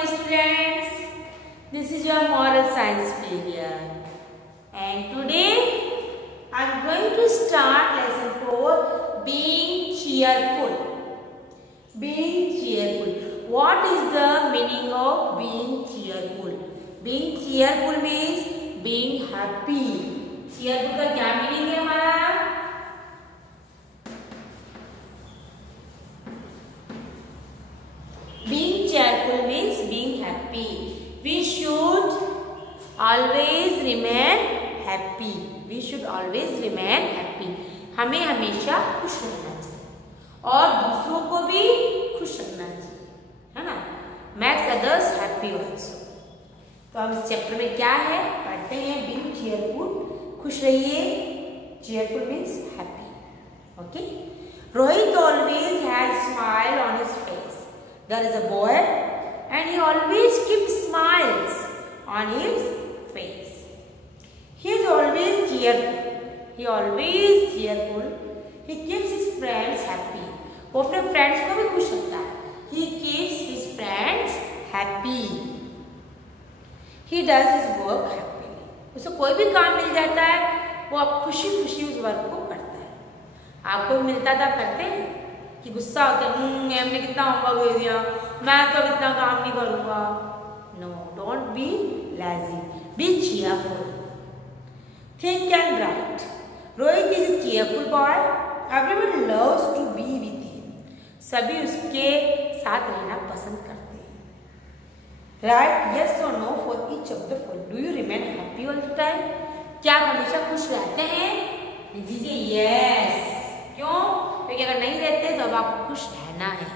dear students. This is your moral science period. And today I am going to start lesson 4, being cheerful. Being cheerful. What is the meaning of being cheerful? Being cheerful means being happy. Cheerful का क्या meaning है हमारा? Being cheerful means being happy. We should always remain happy. We should always remain happy. हमें हमेशा खुश रहना चाहिए और दूसरों को भी खुश रखना चाहिए, है ना? Makes others happy also. तो अब इस चैप्टर में क्या है पढ़ते हैं. Being cheerful, खुश रहिए. Cheerful means happy. Okay. Rohit always has smile on his face. There is a boy and he always keeps smiles on his face. He is always cheerful. He always cheerful. He keeps his friends happy. वो अपने friends को भी खुश रखता है. He keeps his friends happy. He does his work happily. उसे कोई भी काम मिल जाता है वो आप खुशी खुशी उस वर्क को करता है. आपको मिलता था करते हैं कि गुस्सा होता है, मैम ने कितना होमवर्क दे दिया, मैं तो इतना काम नहीं करूंगा. No, don't be lazy, be cheerful. Think and write. Rohit is a cheerful boy. Everyone loves to be with him. सभी उसके साथ रहना पसंद करते हैं. Write yes or no for each of the following. Do you remain happy all the time? क्या आप हमेशा खुश रहते हैं? लिख दीजिए yes. क्यों? क्योंकि अगर नहीं रहते तो अब आपको खुश रहना है.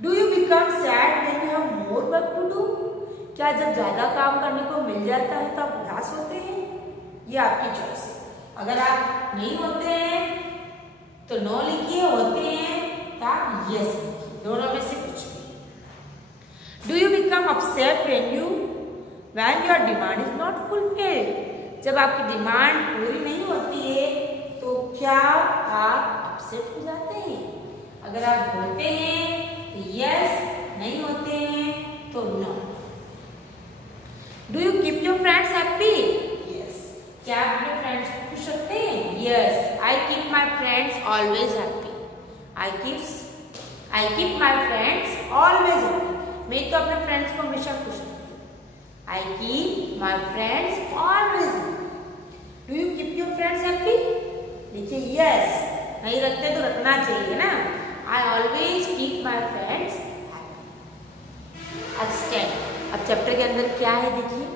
Do you become sad when you have more work to do? क्या जब ज्यादा काम करने को मिल जाता है तो आप उदास होते हैं? ये आपकी चॉइस है. अगर आप नहीं होते हैं तो नो लिखिए, होते हैं तो आप यस लिखिए. दोनों में से कुछ भी. Do you become upset when your demand is not fulfilled? जब आपकी डिमांड पूरी नहीं होती है तो क्या आप अपसेट हो जाते हैं? अगर आप होते हैं तो यस, नहीं होते हैं तो no. Do you keep your friends happy? Yes. क्या आप अपने फ्रेंड्स को खुश रखते हैं? Yes. I keep my friends always happy. I keep my friends always happy. मैं तो अपने फ्रेंड्स को हमेशा खुश रखती हूँ. I keep my friends always happy. Do you keep your friends happy? देखिए यस. नहीं रखते तो रखना चाहिए ना. I always keep my friends happy. अब चैप्टर के अंदर क्या है देखिए.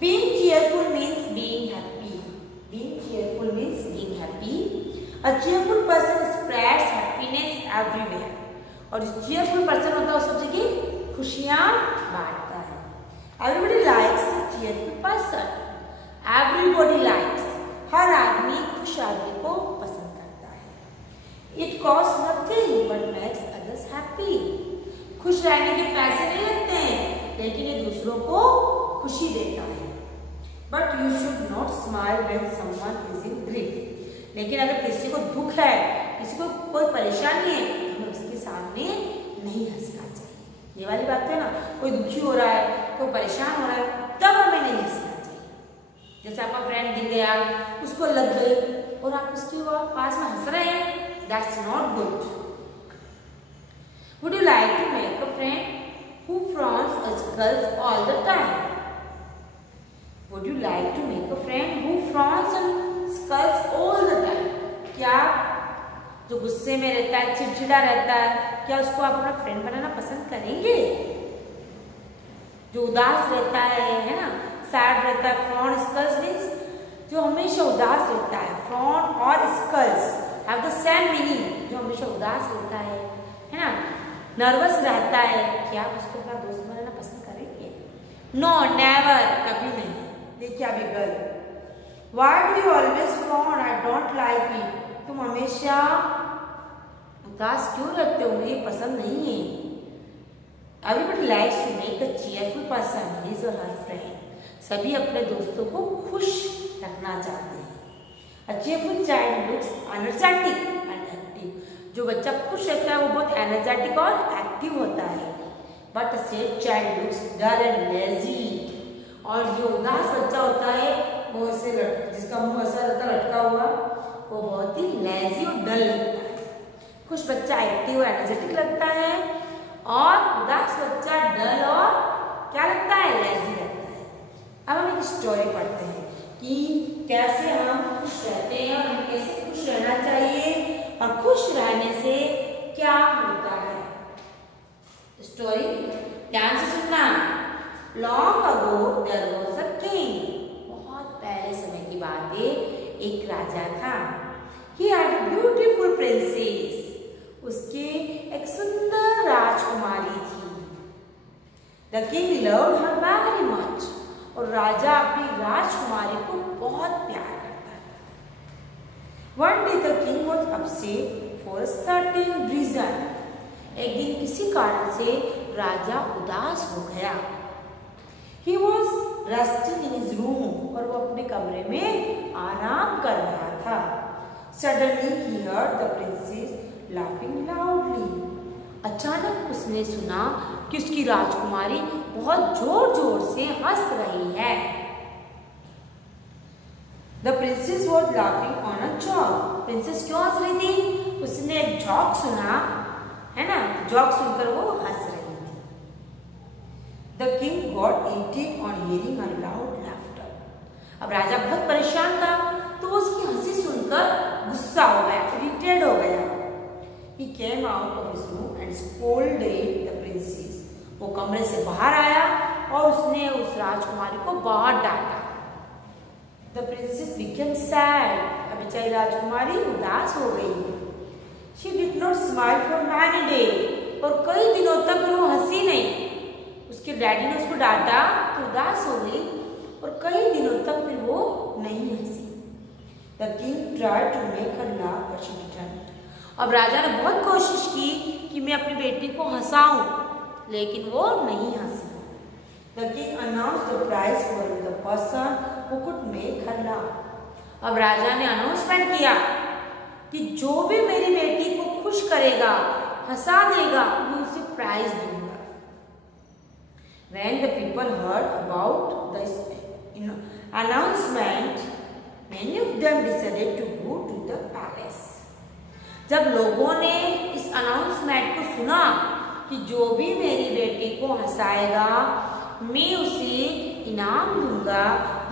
Being cheerful means being happy. Being cheerful means being happy. A cheerful person spreads happiness everywhere. और जो चीयरफुल पर्सन होता है वो सब जगह खुशियां बांटता है. Everybody likes a cheerful person. Everybody likes. हर आदमी खुश आदमी को पसंद करता है. It cost nothing but makes others happy. खुश रहने के पैसे नहीं लगते हैं लेकिन ये दूसरों को खुशी देता है. But you should not smile when someone is in grief. लेकिन अगर किसी को दुख है, किसी को कोई परेशानी है तो हमें उसके सामने नहीं हंसना चाहिए. ये वाली बात है ना. कोई दुखी हो रहा है, कोई परेशान हो रहा है, तब हमें नहीं हंसना चाहिए. जैसे आपका फ्रेंड दिख गया, उसको लग गई और आप उसके पास में हंस रहे हैं, that's not good. Would you like to make a friend who frowns a scowls all the time? Would you like to make a friend who frowns a scowls all the time? क्या जो गुस्से में रहता है, चिड़चिड़ा रहता है, क्या उसको आप अपना फ्रेंड बनाना पसंद करेंगे? जो उदास रहता है ना, सैड रहता है. फ्रॉन स्कल्स मीन्स जो हमेशा उदास रहता है. फ्रॉन और scowls have the same meaning. जो हमेशा उदास रहता है ना, नर्वस रहता है, क्या आप उसको अपना दोस्त बनाना पसंद करेंगे? नो, नेवर, कभी नहीं. देखिए अभी girl. Why do you always frown? I don't like it. तुम हमेशा उदास क्यों रहते हो? मुझे पसंद नहीं है. Everybody likes to make a cheerful person his or her friend. सभी अपने दोस्तों को खुश रखना चाहते हैं. A cheerful child looks energetic and active. जो बच्चा खुश रहता है वो बहुत एनर्जेटिक और एक्टिव होता है. but a sad child looks dull and lazy. और जो उदास बच्चा होता है वो ऐसे जिसका मुंह ऐसा रहता लटका हुआ, वो बहुत ही लेजी और डल लगता है। खुश बच्चा एक्टिव और एनर्जेटिक लगता है और उदास बच्चा डल और क्या लगता है, लेजी लगता है। अब हम एक स्टोरी पढ़ते हैं कि कैसे हम खुश रहते हैं और हमें कैसे खुश रहना चाहिए और खुश रहने से क्या होता है। स्टोरी ध्यान से सुनना। Long ago there was a king. बहुत पहले समय की बात है, एक राजा था। He had a beautiful princess. उसके एक सुंदर राजकुमारी थी। The king loved her very much. और राजा अपनी राजकुमारी को बहुत प्यार करता था। One day the king was upset for a certain reason. एक दिन किसी कारण से राजा उदास हो गया। He was resting in his room। और वो अपने कमरे में आराम कर रहा था। Suddenly he heard the princess laughing loudly। अचानक उसने सुना कि उसकी राजकुमारी बहुत जोर जोर से हंस रही है। The princess was laughing on a joke। Princess क्यों हंस रही थी? उसने एक जोक सुना, है ना, जोक सुनकर वो हंस रही थी। The king got irritated on hearing her loud laughter। अब राजा बहुत परेशान था तो उसकी हंसी सुनकर गुस्सा हो गया, इरिटेट हो गया। He came out of his room and scolded the princess। वो कमरे से बाहर आया और उसने उस राजकुमारी को बहुत डांटा। The princess became sad। अब बेचारी राजकुमारी उदास हो गई। She did not smile for many days। और कई दिनों तक वो हंसी नहीं। उसके डैडी ने उसको डांटा तो उदास हो गई और कई दिनों तक फिर वो नहीं हंसी। The king tried to make her laugh but she didn't। अब राजा ने बहुत कोशिश की कि मैं अपनी बेटी को हंसाऊं, लेकिन वो नहीं हंसी। The king announced the prize for the person who could make her laugh। अब राजा ने अनाउंसमेंट किया कि जो भी मेरी बेटी को खुश करेगा, हंसा देगा, मैं उसे प्राइज दूंगा। When the people heard about this announcement, many of them decided to go to the palace। जब लोगों ने इस अनाउंसमेंट को सुना कि जो भी मेरी बेटी को हंसाएगा मैं उसे इनाम दूंगा,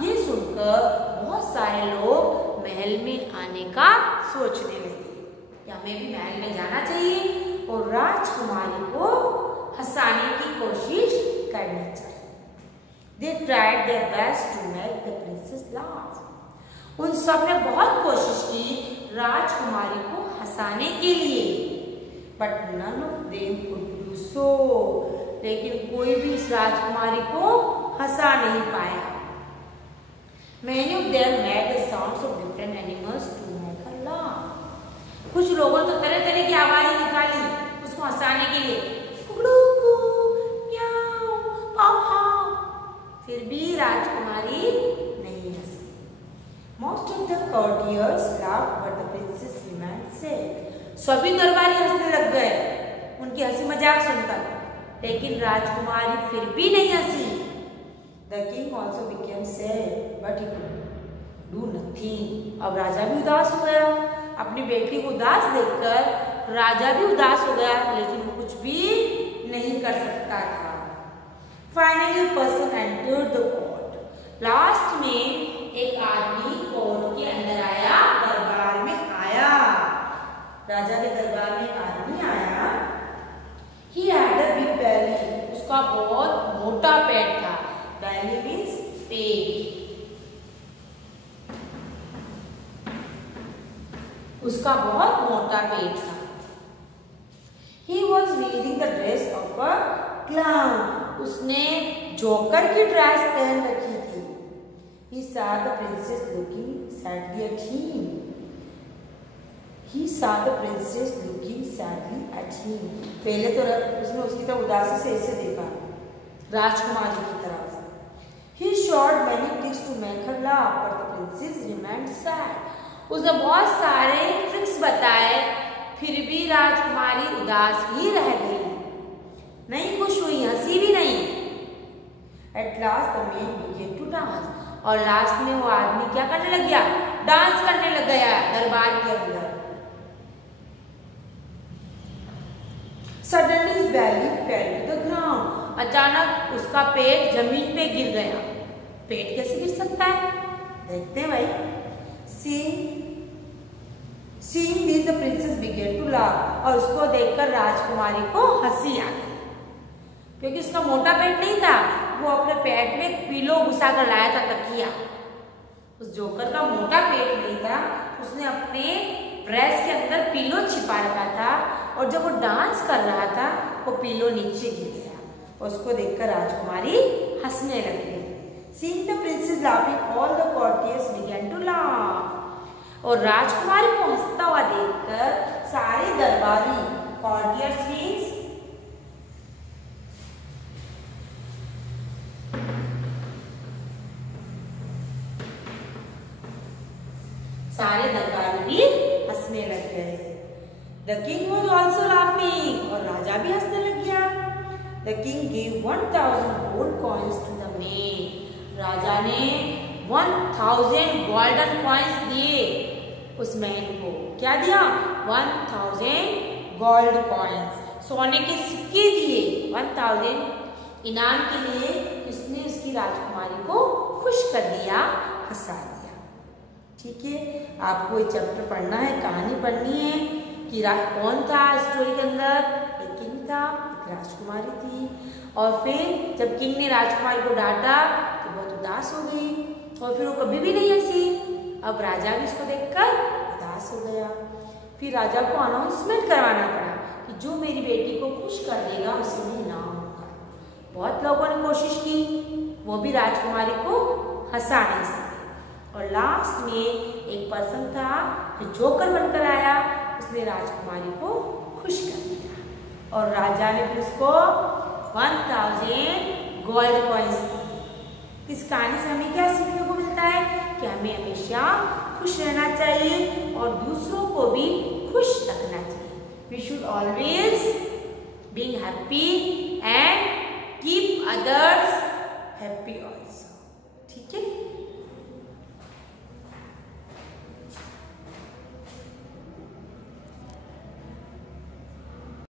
ये सुनकर बहुत सारे लोग महल में आने का सोचने लगे कि हमें भी महल में जाना चाहिए और राजकुमारी को हंसाने की कोशिश करनी चाहिए। They tried their best to make the princess laugh। उन सब ने बहुत कोशिश की राजकुमारी को हंसाने के लिए, but none of them could do so। लेकिन कोई भी इस राजकुमारी को हंसा नहीं पाया। Many of them made the sounds of different animals to make her laugh। कुछ लोगों ने तो तरह तरह की आवाजें निकाली उसको हंसाने के लिए, फिर भी राजकुमारी नहीं हंसी। Most of the courtiers laughed but the princess remained sad। सभी दरबारी हंसने लग गए उनकी हंसी मजाक सुनकर, लेकिन राजकुमारी फिर भी नहीं हंसी। The king also became sad but he could do nothing। अब राजा भी उदास हो गया। अपनी बेटी को उदास देखकर राजा भी उदास हो गया, लेकिन वो कुछ भी नहीं कर सकता था। Finally, a person entered the court। Last में एक आदमी कोर्ट के अंदर आया, दरबार में आया। राजा के दरबार में एक आदमी आया। He had a big belly। उसका बहुत मोटा पेट था। Belly means पेट। उसका बहुत मोटा पेट था। He was wearing the dress of a clown। उसने जोकर की ड्रेस पहन रखी थी। He saw the princess looking sadly at him। He saw the princess looking sadly at him। पहले तो उसने उसकी तरफ उदासी से ऐसे देखा, राजकुमारी की तरफ। He showed many tricks to make her laugh, but the princess remained sad। उसने बहुत सारे ट्रिक्स बताए, फिर भी राजकुमारी उदास ही रह गई, नहीं खुश हुई, at last the man began to dance, और लास्ट में वो आदमी क्या करने लग गया, डांस करने लग गया दरबार के अंदर। Suddenly his belly fell to the ground, अचानक उसका पेट जमीन पे गिर गया। पेट कैसे गिर सकता है, देखते हैं भाई। Seeing this, the princess began to laugh, और उसको देखकर राजकुमारी को हंसी आ गई, क्योंकि उसका मोटा पेट नहीं था, वो अपने पेट में एक पिलो घुसा कर लाया था, तकिया। उस जोकर का मोटा पेट नहीं था, उसने अपने ड्रेस के अंदर पिलो छिपा रखा था, और जब वो डांस कर रहा था वो पिलो नीचे गिर गया, और उसको देखकर राजकुमारी हंसने लग गई। Seeing the princess laughing, all the courtiers began to laugh, और राजकुमारी को हंसता हुआ देखकर सारे दरबारी, courtiers means सारे दरबारी भी हंसने लग गए। The king was also laughing, और राजा भी हंसने लग गया। The king gave 1000 gold coins to the man, राजा ने 1000 गोल्डन कॉइन्स दिए उस मैन को। क्या दिया, 1000 गोल्ड कॉइन्स, सोने के सिक्के दिए 1000 इनाम के लिए। उसने उसकी राजकुमारी को खुश कर दिया, हंसा दिया। ठीक है, आपको ये चैप्टर पढ़ना है, कहानी पढ़नी है कि कौन था स्टोरी के अंदर, एक किंग था, एक राजकुमारी थी, और फिर जब किंग ने राजकुमारी को डांटा तो बहुत उदास हो गई, और फिर वो कभी भी नहीं हंसी। अब राजा भी इसको देखकर उदास हो गया। फिर राजा को अनाउंसमेंट करवाना पड़ा कि जो मेरी बेटी को खुश कर देगा उसे भी इनाम होगा। बहुत लोगों ने कोशिश की, वो भी राजकुमारी को हंसा नहीं सके, और लास्ट में एक पर्सन था जो जोकर बनकर आया, उसने राजकुमारी को खुश कर दिया, और राजा ने फिर उसको 1000 गोल्ड कॉइन्स। इस कहानी से हमें क्या सीखने को मिलता है कि हमें हमेशा खुश रहना चाहिए और दूसरों को भी खुश रखना चाहिए। We should always being happy and keep others happy also. ठीक है।